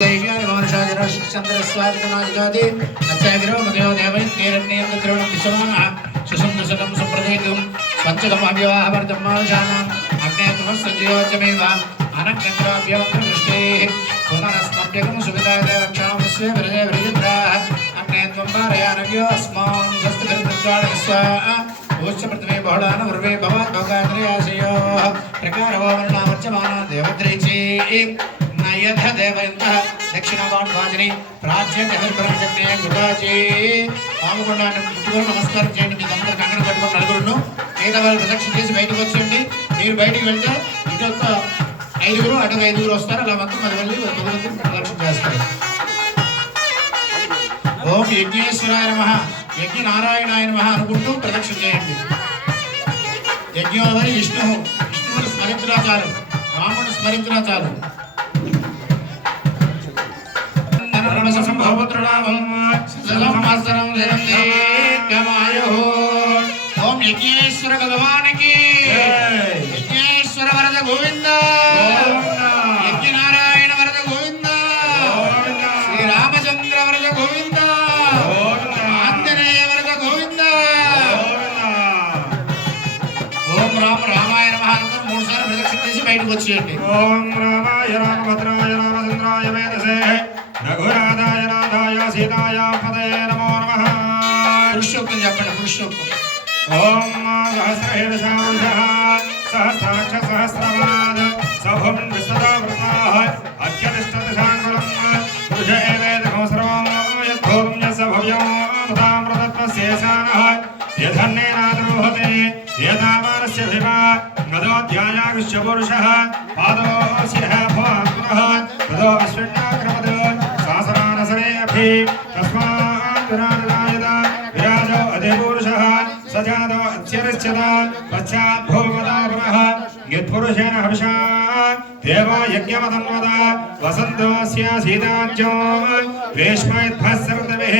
चंद्रस्वादिनादिगादि अच्चाग्रो मदेव देवैः नेरण्येन्द्रद्रोणं विश्वमानः सुसुन्दसदं सुप्रदेकं पञ्चकमव्यवाहवर्धमानुषाणाम् अग्नेतमस्सज्जीवोच्चमेव अनङ्गन्द्राभ्यवन्तदृष्टेः पुनरस्मभ्यगं सुविदाय रक्षां विश्वे विरजे विरजित्राः अग्नेत्वं पारयानव्यो अस्मान् स्वस्तिभिर्दृत्वाणस्वाः ऊर्जप्रथमे बहुलान उर्वे भवात् भोगान्द्रयाशयोः प्रकारवोवर्णावर्चमाना देवद्रैची नयथ देवयन्तः दक्षिणवाड्वाजिनी प्राच्य जगद्ब्रह्मचक्रे गुटाची పాముకొండాన్ని ముట్టుకొని నమస్కారం చేయండి. మీ అందరూ కంకణం కట్టుకొని నలుగురును మిగతా వాళ్ళు ప్రదక్షిణ చేసి బయటకు వచ్చేయండి. మీరు బయటికి వెళ్తే ఇటొక్క 5గురు అటుగా 5గురు వస్తారు. అలా మొత్తం 10 మంది ప్రదర్శన చేస్తారు. ఓం యజ్ఞేశ్వరాయ నమః యజ్ఞ నారాయణాయ నమః అనుకుంటూ ప్రదక్షిణ చేయండి. యజ్ఞోవరి విష్ణువుని స్మరించినా చాలు, రాముని స్మరించినా చాలు. ओम यज्ञेश्वर भगवान की यज्ञेश्वर वरद गोविंद यज्ञ नारायण वरद गोविंद श्री रामचंद्र वरद गोविंद आंजनेय वरद गोविंद ओम राम रामाय नमः अंदर 3 सार्లు ప్రదక్షిణ చేసి బయటకు వచ్చేయండి. ओम रामाय रामभद्राय रामचंद्राय वेदसे रघुनाथाय नाथाय सीताय पदये नमो नमः. పురుషోక్తం చెప్పండి. పురుషోక్తం ओम सहस्रशीर्षांशः सहस्राक्ष सहस्रपाद सभं विसदावृताः अत्यतिष्ठदशाङ्कुलं पुरुष एवेदकं सर्वं यद्भूतं यस्य भव्यं तथामृतत्वस्येषानः यधन्नेनाद्रोहते एतावानस्य भिमा गदोऽध्यायागुश्च पुरुषः पादो शिरः भवात्मनः ततो अश्विन्याक्रमत् शासनानसरे अपि तस्मात् विराजनायत विराजो अधिपुरुषः सजातो अत्यरिच्यत पश्चात् भूमदा पुनः यत्पुरुषेण हविषा देवो यज्ञमतन्वद वसन्तोऽस्य सीताज्यो ग्रीष्मयद्भः सर्वतभिः